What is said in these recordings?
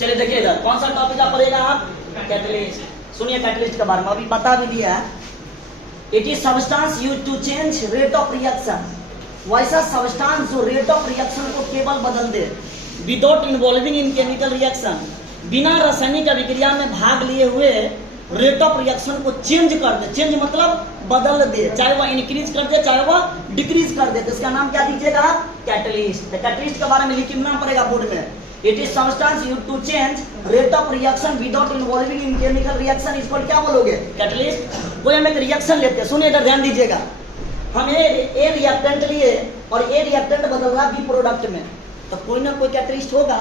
चलिए देखिए इधर कौन सा टॉपिक आप पढ़ेगा आप, कैटलिस्ट। सुनिए कैटलिस्ट के बारे में अभी बता भी दिया है। It is substance used to change rate of reaction, वैसा सब्सटेंस जो रेट ऑफ रिएक्शन को केवल बदल दे, without involving in chemical reaction, बिना रासायनिक अभिक्रिया में भाग लिए हुए रेट ऑफ रिएक्शन को चेंज कर दे। चेंज मतलब बदल दे, चाहे वह इंक्रीज कर दे चाहे वह डिक्रीज कर दे, तो इसका नाम क्या दीजिएगा, कैटलिस्ट। कैटलिस्ट के बारे में लिखिए नाम पड़ेगा बोर्ड में। It is substance used to change rate of reaction without involving in chemical reaction, इसको क्या बोलोगे, कैटलिस्ट। कोई हम एक रिएक्शन लेते हैं, सुनिए इधर ध्यान दीजिएगा। हम ए रिएक्टेंट लिए और ए रिएक्टेंट बदल रहा बी प्रोडक्ट में, तो कोई ना कोई कैटलिस्ट होगा।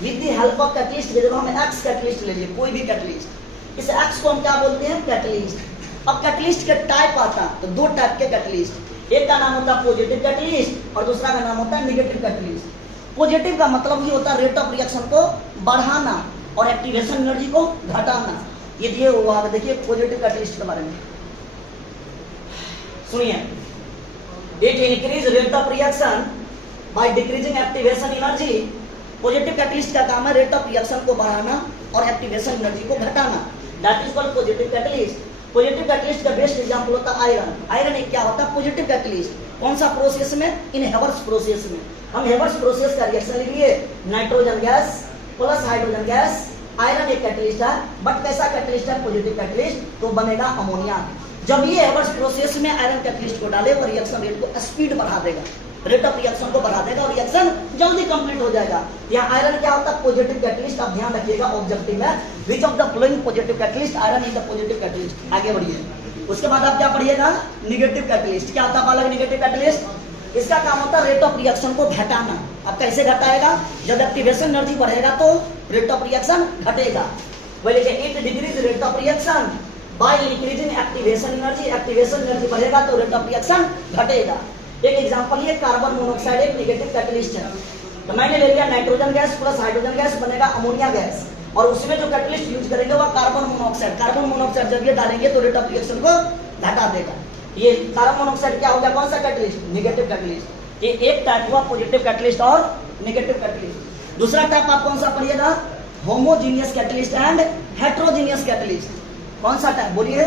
With the help of catalyst की जगह हम एक्स कैटलिस्ट ले लिए, कोई भी कैटलिस्ट, इस एक्स को हम क्या बोलते हैं, कैटलिस्ट। अब कैटलिस्ट के टाइप आता है, तो दो टाइप के कैटलिस्ट, एक का नाम होता है पॉजिटिव कैटलिस्ट और दूसरा का नाम होता है नेगेटिव कैटलिस्ट। पॉजिटिव का मतलब ये होता है रेट ऑफ रिएक्शन को बढ़ाना और एक्टिवेशन एनर्जी को घटाना। ये दिए हुआ देखिए पॉजिटिव कैटलिस्ट के बारे में सुनिए। It increase rate of reaction by decreasing activation energy. Positive catalyst का काम है रेट ऑफ रिएक्शन को बढ़ाना और एक्टिवेशन एनर्जी को घटाना, that is called positive catalyst. Positive catalyst का बेस्ट एग्जांपल होता है आयरन। आयरन एक क्या होता है, पॉजिटिव कैटलिस्ट। कौन सा प्रोसेस में, इन हेवर्स प्रोसेस में। हम हेवर्स प्रोसेस का रिएक्शन लिख लिए, nitrogen gas plus hydrogen gas, iron एक कैटलिस्ट है, बट कैसा कैटलिस्ट है, पॉजिटिव कैटलिस्ट, तो बनेगा अमोनिया। जब ये हेवर्स प्रोसेस में आयरन कैटलिस्ट को डाले और रिएक्शन रेट को स्पीड बढ़ा देगा, रेट ऑफ रिएक्शन को बढ़ा देगा और रिएक्शन जल्दी कंप्लीट हो जाएगा। यहाँ आयरन क्या होता है, पॉजिटिव कैटलिस्ट। आप ध्यान रखिएगा ऑब्जेक्टिव में, which of the following positive catalyst, iron is the positive catalyst. आगे बढ़िए, उसके बाद आप क्या पढ़िएगा, नेगेटिव कैटलिस्ट। क्या होता है बालक नेगेटिव कैटलिस्ट, इसका काम होता है रेट ऑफ रिएक्शन को घटाना। अब कैसे घटाएगा, जब एक्टिवेशन एनर्जी बढ़ेगा तो रेट ऑफ रिएक्शन घटेगा। वही लिखिए it decrease rate of reaction by increasing activation energy. Activation energy बढ़ेगा तो रेट ऑफ रिएक्शन घटेगा। एक एग्जांपल ये कार्बन मोनोऑक्साइड एक नेगेटिव कैटलिस्ट है, तो मैंने ले लिया nitrogen gas plus hydrogen gas बनेगा अमोनिया गैस, और उसमें जो कैटलिस्ट यूज करेंगे वह कार्बन मोनोऑक्साइड। कार्बन मोनोऑक्साइड जब ये डालेंगे तो रेट ऑफ रिएक्शन को घटा देगा। ये कार्बन मोनोऑक्साइड क्या हो गया, कौन सा कैटलिस्ट, नेगेटिव कैटलिस्ट। ये एक टाइप हुआ पॉजिटिव कैटलिस्ट और नेगेटिव कैटलिस्ट। दूसरा टाइप आप कौन सा पढ़िएगा, homogeneous catalyst and heterogeneous catalyst. कौन सा टाइप बोलिए,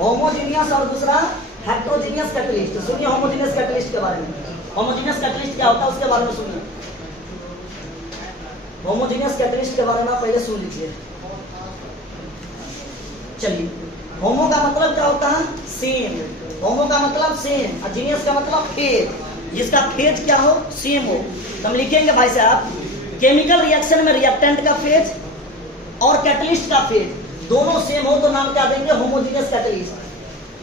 होमोजीनियस और दूसरा हेट्रोजीनियस कैटलिस्ट। सुनिए होमोजीनियस कैटलिस्ट के बारे में। होमोजीनियस कैटलिस्ट क्या होता है उसके बारे में सुनिए। होमोजीनियस कैटलिस्ट के बारे में पहले सुन लीजिए। चलिए, होमो का मतलब क्या होता है, सेम। होमो का मतलब सेम और जीनियस का मतलब फेज, जिसका फेज क्या हो, सेम हो। तो हम लिखेंगे भाई साहब, केमिकल रिएक्शन में रिएक्टेंट का फेज और कैटलिस्ट का फेज दोनों सेम हो तो नाम क्या देंगे, होमोजीनियस कैटलिस्ट।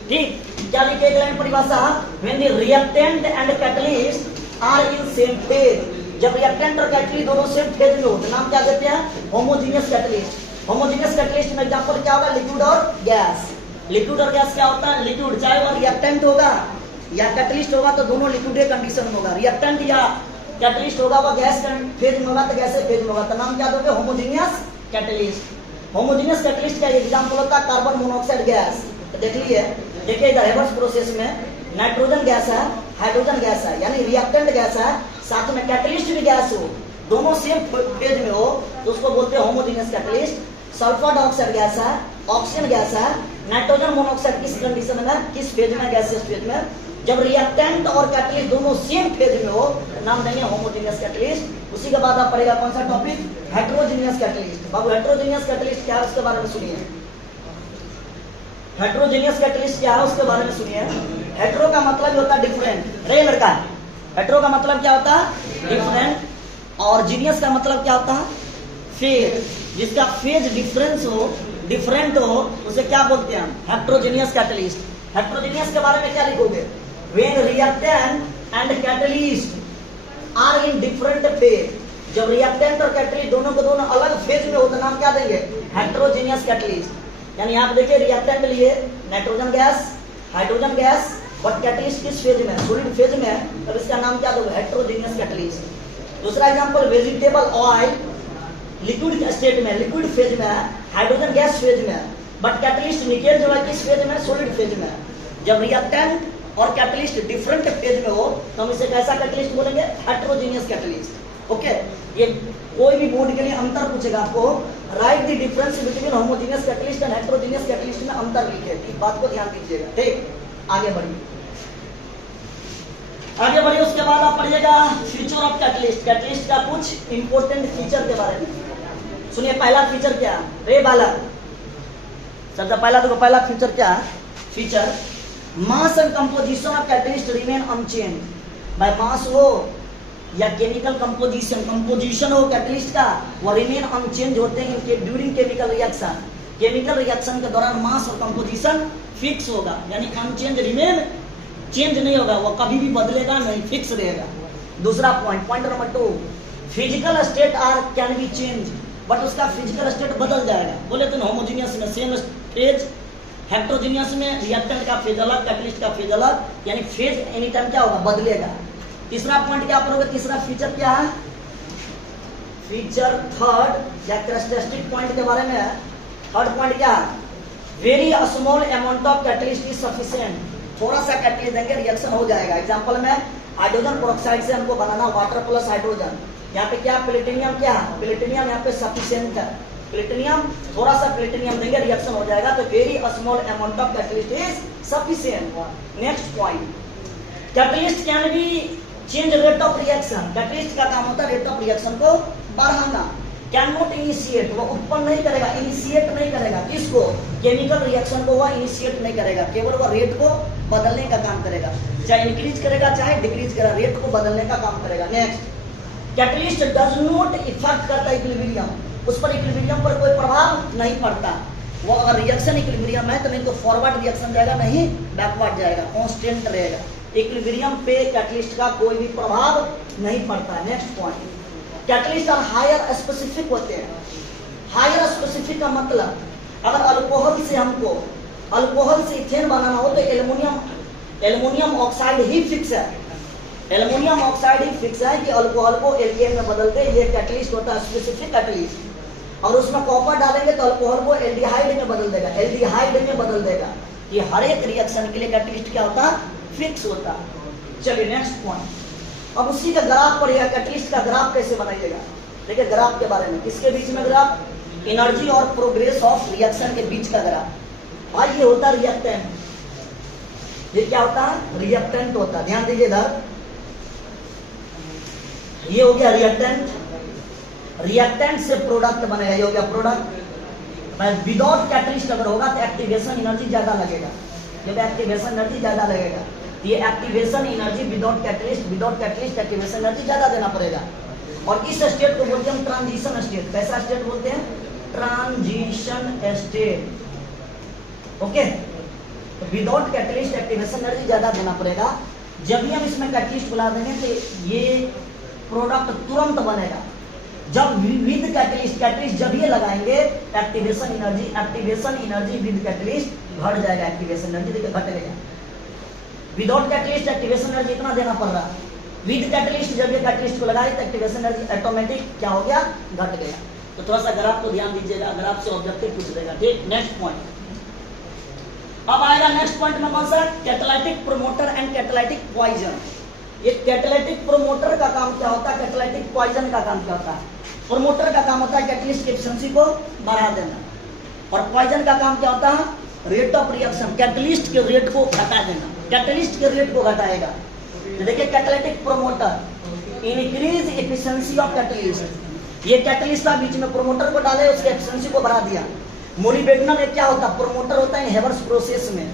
ठीक, क्या लिखे लाइन परिभाषा, when the reactant and catalyst are in same phase. जब रिएक्टेंट और कैटलिस्ट दोनों सेम फेज में हो तो नाम क्या देते हैं, होमोजीनियस कैटलिस्ट। होमोजीनियस कैटलिस्ट में एग्जांपल क्या होगा, लिक्विड और गैस। लिक्विड और गैस क्या होता है, लिक्विड चाहे वह रिएक्टेंट होगा या कैटलिस्ट होगा तो दोनों लिक्विड कंडीशन में होगा। रिएक्टेंट या कैटलिस्ट होगा वह गैस फेज में होगा तो गैस फेज में होगा, तो नाम क्या दोगे, होमोजीनियस कैटलिस्ट। होमोजीनियस कैटलिस्ट का एग्जांपल होता है कार्बन मोनोऑक्साइड गैस। तो देख लीजिए, देखिए इधर हेवर्स प्रोसेस में नाइट्रोजन गैस है, हाइड्रोजन गैस है, यानी रिएक्टेंट गैस है, साथ में कैटलिस्ट भी गैस हो, दोनों सेम फेज में हो तो उसको बोलते हैं homogeneous catalyst. Sulphur dioxide gas है, ऑक्सीजन गैस है, नाइट्रोजन मोनोऑक्साइड किस कंडीशन में, किस फेज में, गैसियस फेज में। जब रिएक्टेंट और कैटलिस्ट दोनों सेम फेज में हो तो नाम देंगे होमोजीनियस कैटलिस्ट। उसी के बाद आप पढ़ेगा कौन सा टॉपिक, हेट्रोजीनियस कैटलिस्ट। बाबू हेट्रोजीनियस कैटलिस्ट क्या है उसके बारे में सुनिए। हेट्रोजीनियस कैटलिस्ट क्या है उसके बारे में सुनिए। हेट्रो का मतलब होता है डिफरेंट, रे लड़का, हेट्रो का मतलब क्या होता है, डिफरेंट, और जीनियस का मतलब क्या होता है, फेज। जिसका फेज डिफरेंस हो, डिफरेंट हो, उसे क्या बोलते हैं, हेट्रोजीनियस कैटलिस्ट। हेट्रोजीनियस के बारे में क्या लिखोगे, when reactant and catalyst are in different phase. जब रिएक्टेंट और कैटलिस्ट दोनों को दोनों अलग फेज में हो तो नाम क्या देंगे, हेट्रोजीनियस कैटलिस्ट। यानी आप देखिए रिएक्टेंट लिए nitrogen gas, hydrogen gas, but catalyst किस फेज में, सॉलिड फेज में है, तब इसका नाम क्या दोगे, हेट्रोजीनियस कैटलिस्ट। दूसरा example, vegetable oil liquid state में, लिक्विड फेज में है, हाइड्रोजन गैस फेज में है, बट कैटलिस्ट निकेल जो है किस फेज में, सॉलिड फेज में है। जब रिएक्टेंट और कैटलिस्ट डिफरेंट फेज में हो तो हम इसे कैसा कैटलिस्ट बोलेंगे, हेट्रोजीनियस कैटलिस्ट। ओके, ये कोई भी बोर्ड के लिए अंतर पूछेगा आपको, right the difference between homogeneous catalyst and heterogeneous catalyst में अंतर लिखे, इस बात को ध्यान दीजिएगा। ठीक, आगे बढ़िए, आगे बढ़िए। उसके बाद आप पढ़िएगा फीचर ऑफ कैटलिस्ट, कैटलिस्ट का कुछ इंपॉर्टेंट फीचर के बारे में। सुनिए, पहला फीचर क्या रे बालक, सबसे पहला देखो, पहला फीचर क्या है? Feature mass and composition of catalyst remain unchange. By mass हो या केमिकल कंपोजिशन हो कैटलिस्ट का, वो रिमेन अनचेंज होते हैं during chemical reaction. Chemical reaction के दौरान मास और कंपोजिशन फिक्स होगा, यानी अनचेंज, रिमेन, चेंज नहीं होगा, वो कभी भी बदलेगा नहीं, फिक्स रहेगा। दूसरा point number 2, physical state are can be change, but उसका फिजिकल स्टेट बदल जाएगा। बोले तो होमोजेनियस में सेम फेज, हेटेरोजेनियस में रिएक्टेंट का फेज अलग, कैटलिस्ट का फेज अलग, यानी फेज एनी टाइम क्या होगा, बदलेगा। तीसरा पॉइंट क्या पढ़ोगे? तीसरा फीचर क्या है? फीचर थर्ड या कैरेक्टरिस्टिक पॉइंट के बारे में है। थर्ड पॉइंट क्या है? Very small amount of catalyst is sufficient. थोड़ा सा कैटलिस्ट देंगे, रिएक्शन हो जाएगा। एग्जांपल में हाइड्रोजन पेरोक्साइड से हमको बनाना वाटर प्लस हाइड्रोजन, यहाँ पे क्या प्लेटिनियम, क्या प्लेटिनियम यहाँ पे सफिशिएंट है, प्लेटिनियम, थोड़ा सा प्लेटिनियम देंगे, रिएक्शन हो जाएगा। तो very small amount of catalyst is sufficient. Next point, catalyst can be change rate of reaction. Catalyst का काम होता है रेट ऑफ रिएक्शन को बढ़ाना। कैन नॉट इनिशिएट, वो उत्पन्न नहीं करेगा, इनिशिएट नहीं करेगा। किसको? केमिकल रिएक्शन को वह इनिशिएट नहीं करेगा, केवल वह रेट को बदलने का काम करेगा, चाहे इंक्रीज करेगा चाहे डिक्रीज करेगा, रेट को बदलने का काम करेगा। Next, catalyst does not effect करता इक्विलिब्रियम, उस पर इक्विलिब्रियम पर कोई प्रभाव नहीं पड़ता। वो अगर रिएक्शन इक्विलिब्रियम है तो नहीं तो फॉरवर्ड रिएक्शन जाएगा, नहीं बैकवर्ड जाएगा, कांस्टेंट रहेगा। इक्विलिब्रियम पे कैटलिस्ट का कोई भी प्रभाव नहीं पड़ता है। नेक्स्ट पॉइंट, कैटलिस्ट और हायर स्पेसिफिक होते हैं। हायर स्पेसिफिक का मतलब, अगर अल्कोहल से हमको अल्कोहल से इथेन बनाना हो तो एल्युमिनियम ऑक्साइड ही फिक्स है, एल्युमिनियम ऑक्साइड ही फिक्स है कि अल्कोहल को एल्केन में बदलते, ये कैटलिस्ट होता है स्पेसिफिक कैटलिस्ट। और उसमें कॉपर डालेंगे तो अल्कोहल को एल्डिहाइड में बदल देगा, एल्डिहाइड में बदल देगा। ये हर एक रिएक्शन के लिए कैटलिस्ट क्या होता है? फिक्स होता है। चलिए नेक्स्ट पॉइंट, अब उसी का ग्राफ पढ़िएगा, कैटलिस्ट का ग्राफ कैसे बनाइएगा। देखिए ग्राफ के बारे में, किसके बीच में ग्राफ? एनर्जी और प्रोग्रेस ऑफ रिएक्शन के बीच का ग्राफ। और ये होता है रिएक्टेंट, ये क्या होता है? रिएक्टेंट होता है। ध्यान दीजिए इधर, ये हो गया रिएक्टेंट, रिएक्टेंट से प्रोडक्ट बनेगा, ये हो गया प्रोडक्ट। विदाउट कैटलिस्ट अगर होगा तो एक्टिवेशन एनर्जी ज्यादा लगेगा, जब एक्टिवेशन एनर्जी ज्यादा लगेगा, ये activation energy without catalyst activation energy ज्यादा देना पड़ेगा। और इस स्टेट को बोलते हैं हम ट्रांजिशन स्टेट। कैसा स्टेट बोलते हैं? Transition state. ओके, तो विदाउट कैटलिस्ट एक्टिवेशन एनर्जी ज्यादा देना पड़ेगा। जब भी हम इसमें कैटलिस्ट बुला देंगे तो ये प्रोडक्ट तुरंत बनेगा। जब विद कैटलिस्ट जब ये लगाएंगे एक्टिवेशन एनर्जी विद कैटलिस्ट घट जाएगा, एक्टिवेशन एनर्जी देखिए घट गया। विदाउट कैटलिस्ट एक्टिवेशन एनर्जी इतना देना पड़ रहा, विद कैटलिस्ट जब ये कैटलिस्ट को लगाए तो एक्टिवेशन एनर्जी ऑटोमेटिक क्या हो गया? घट गया। तो थोड़ा सा ग्राफ को ध्यान दीजिएगा, ग्राफ से ऑब्जेक्टिव पूछ देगा। ठीक, नेक्स्ट पॉइंट अब आएगा। नेक्स्ट पॉइंट में कौन सा? Catalytic promoter and catalytic poison. ये कैटालिटिक प्रोमोटर का काम क्या होता है? कैटालिटिक पॉइजन का काम क्या होता है? प्रोमोटर का काम होता है कैटलिस्ट की एफिशिएंसी को बढ़ा देना, और पॉइजन का काम क्या होता है? रेट ऑफ रिएक्शन, कैटलिस्ट के रेट को घटा देना, कैटलिस्ट के रेट को घटाएगा। तो देखिए catalytic promoter increase efficiency of catalyst, ये कैटलिस्ट का बीच में प्रोमोटर को डाले, उसके एफिशिएंसी को बढ़ा दिया। मोलिब्डेनम में क्या होता है? प्रोमोटर होता है हेवर्स प्रोसेस में।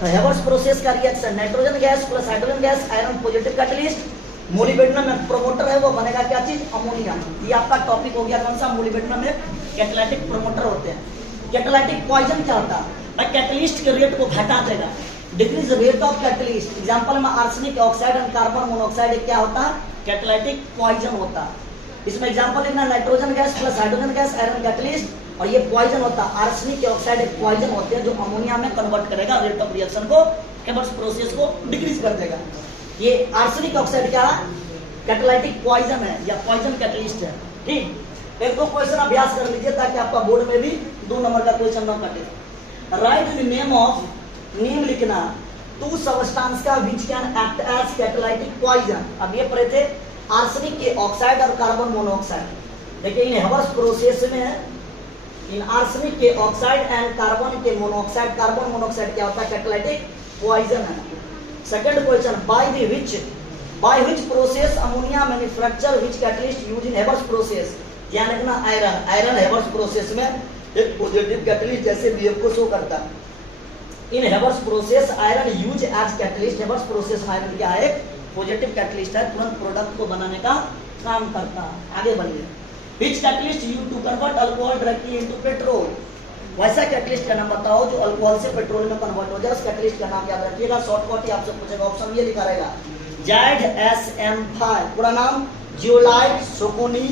तो हेवर्स प्रोसेस का reaction nitrogen gas plus hydrogen gas, iron positive catalyst. Molybdenum में प्रोमोटर है, वो बनेगा क्या चीज? अमोनिया। ये आपका टॉपिक हो गया कौन सा? मोलिब्डेनम में कैटालिटिक प्रोमोटर होते हैं। कैटालिटिक पॉइजन क्या होता है? कैटलिस्ट के रेट को घटा देगा, decrease rate of catalyst. Example में arsenic oxide and carbon monoxide क्या होता है? कैटालिटिक पॉइजन होता है। इसमें एग्जांपल लिखना nitrogen gas plus hydrogen gas, iron catalyst, और ये पॉइजन होता है। आर्सेनिक ऑक्साइड एक पॉइजन होते हैं जो अमोनिया में कन्वर्ट करेगा, रेट ऑफ रिएक्शन को, हेवर्स प्रोसेस को डिक्रीज कर देगा। ये आर्सेनिक ऑक्साइड क्या है? कैटालिटिक पॉइजन है या पॉइजन कैटलिस्ट है। ठीक, एक दो क्वेश्चन अभ्यास कर लीजिए ताकि आपका बोर्ड में भी 2 नंबर का क्वेश्चन न कटे। Write the name of, name लिखना 2 सबस्टेंस का which can act as catalytic poison. अब ये पढ़े थे आर्सेनिक के ऑक्साइड और कार्बन मोनोऑक्साइड। देखिए इन हेवर्स प्रोसेस में इन आर्सेनिक के ऑक्साइड एंड कार्बन के मोनोऑक्साइड, कार्बन मोनोऑक्साइड क्या होता है? कैटालिटिक पॉइजन है। Second question, by which process ammonia manufacture which catalyst use in Haber's process? ध्यान रखना, आयरन हेवर्स प्रोसेस में एक पॉजिटिव कैटलिस्ट जैसे बीएफ को शो करता है। In Haber's process iron use as catalyst. Haber's process में आयरन क्या है? पॉजिटिव कैटलिस्ट है, तुरंत प्रोडक्ट को बनाने का काम करता है। आगे बढ़िए, which catalyst use to convert alcohol directly into petrol? वैसा कैटलिस्ट का नाम बताओ जो अल्कोहल से पेट्रोल में कन्वर्ट हो जाए, उस कैटलिस्ट का नाम याद रखिएगा। शॉर्टकट ही आपसे पूछेगा, ऑप्शन ये लिखा रहेगा ZSM5। पूरा नाम zeolite Socony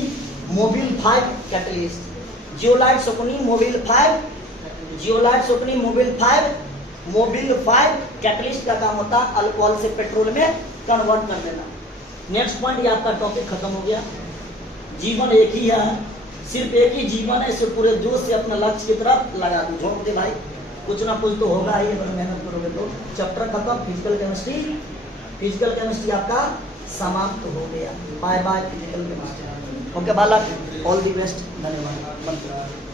Mobil 5 catalyst. Zeolite Socony Mobil 5, zeolite Socony Mobil 5 catalyst का काम होता है अल्कोहल से पेट्रोल में कन्वर्ट कर देना। नेक्स्ट पॉइंट, ये आपका टॉपिक खत्म हो गया। जीवन एक ही है, सिर्फ एक ही जीवन है, इसे पूरे जोश से अपना लक्ष्य की तरफ लगा दो। झोंक दे भाई, कुछ ना कुछ तो होगा ही अगर मेहनत करोगे तो। चैप्टर खत्म, फिजिकल केमिस्ट्री आपका समाप्त हो गया। Bye bye physical chemistry. Okay बालक, ऑल दी बेस्ट, धन्यवाद।